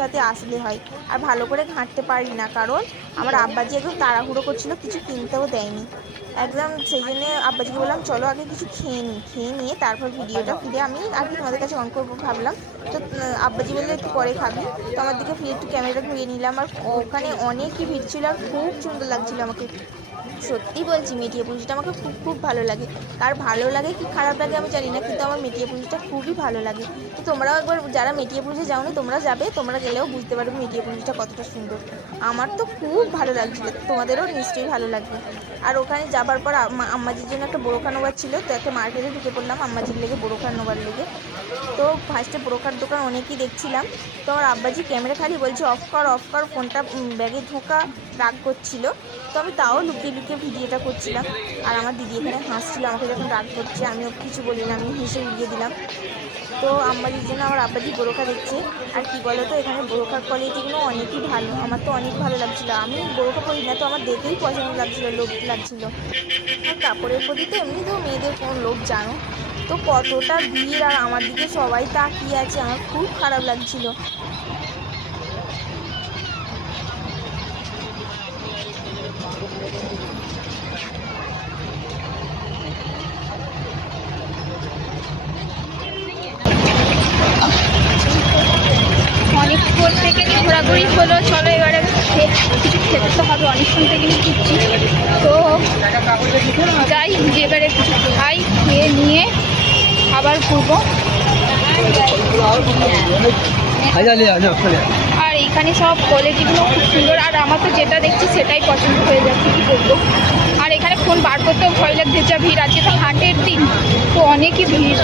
সাথে আসলে হয়। আর ভালো করে ঘাঁটতে পারি না, কারণ আমার আব্বাজি একদম তাড়াহুড়ো করছিল, কিছু কিনতেও দেয়নি একদম। সেই জন্য আব্বাজিকে বললাম চলো আগে কিছু খেয়ে নিই, খেয়ে নিয়ে তারপর ভিডিওটা ফিরে আমি আর কি তোমাদের কাছে অন করবো ভাবলাম। তো আব্বাজি বললে একটু পরে খাবি, তো আমার দিকে ফিরে একটু ক্যামেরাটা ঘুরিয়ে নিলাম। আর ওখানে অনেকই ভিড় ছিল আর খুব সুন্দর লাগছিল আমাকে। সত্যি বলছি, মেটিয়া পুলিশটা আমাকে খুব খুব ভালো লাগে। কার ভালো লাগে কি খারাপ লাগে আমি জানি না, কিন্তু আমার মেটিয়া পুলিশটা খুবই ভালো লাগে। তো তোমরাও একবার যারা মেটিয়া পুলিশে যাওনি তোমরা যাবে, তোমরা গেলেও বুঝতে পারবে মেটিয়া পুলিশটা কতটা সুন্দর। আমার তো খুব ভালো লাগছিলো, তোমাদেরও নিশ্চয়ই ভালো লাগবে। আর ওখানে যাবার পর আম্মাজির জন্য একটা বোরখা নেওয়ার ছিল, তো একটা মার্কেটে ঢুকে পড়লাম আম্মাজির লেগে বোরখা নেওয়ার লেগে। তো ফার্স্টে বোরখার দোকান অনেকই দেখছিলাম, তো আমার আব্বাজি ক্যামেরা খালি বলছে অফ কর ফোনটা ব্যাগে ঢোকা, রাগ করছিল। তো আমি তাও লুকিয়ে লুকিয়ে ভিডিওটা করছিলাম। আর আমার দিদি এখানে হাসছিল আমাকে যখন রাগ করছে, আমিও কিছু বলি না, আমি হেসে উড়িয়ে দিলাম। তো আম্মাজির জন্য আমার আব্বাজি বোরখা দেখছে। আর কি বলো তো, এখানে বোরখার কোয়ালিটিগুলো অনেকই ভালো, আমার তো অনেক ভালো লাগছিলো। আমি বোরখা পরি না, তো আমার দেখেই পছন্দ লাগছিলো, লোভ লাগছিলো। আর কাপড়ের প্রতি তো এমনিতেও মেয়েদের কোনো লোভ জানো তো, কতটা ভিড় আর আমার দিকে সবাই তাকিয়ে আছে, আমার খুব খারাপ লাগছিলো। অনেকক্ষণ থেকে ঘোরাঘুরি হলো, চলো এবারে কিছু খেতে তো হবে, অনেকক্ষণ থেকে ঘুরছি। তো যাই, যে এবারে কিছু খাই, খেয়ে নিয়ে আবার ঘুরবো। আর এইখানে সব কোয়ালিটিগুলো খুব সুন্দর, আর আমার তো যেটা দেখছি সেটাই পছন্দ হয়ে যাচ্ছে, কি করবো। আর এখানে ফোন বার করতেও ভয় লাগছে, যা ভিড় আছে, তো হাটের দিন তো অনেকই ভিড়।